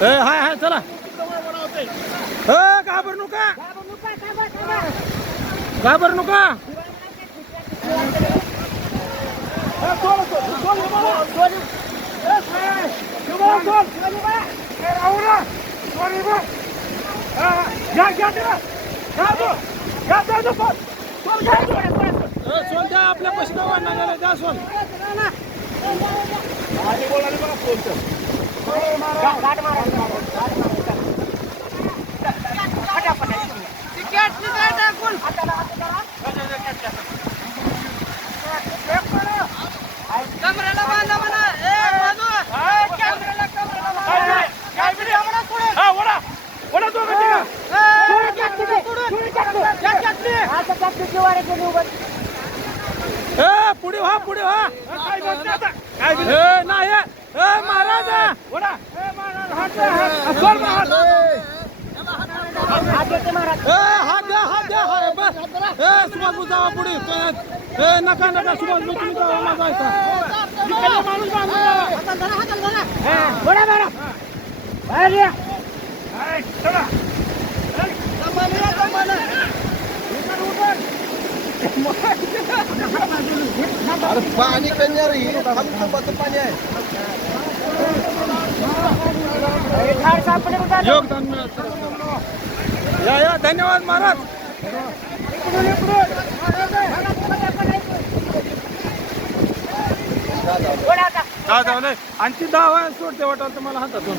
हाय हाय चला घाबर नका घाबर नका सोन द्या आपल्या पशु वाढणार द्या सोन पुढे व्हा पुढे व्हा नाही महाराज हात द्या बस सुभाष जावा पुढे नका नका सुभाष तुम्ही जावा माझा माणूस अरे पाणी कमी रे पाणी आहे योगदान मिळत या धन्यवाद महाराज आणखी 10 वेळा सोडते वाटतं मला हातातून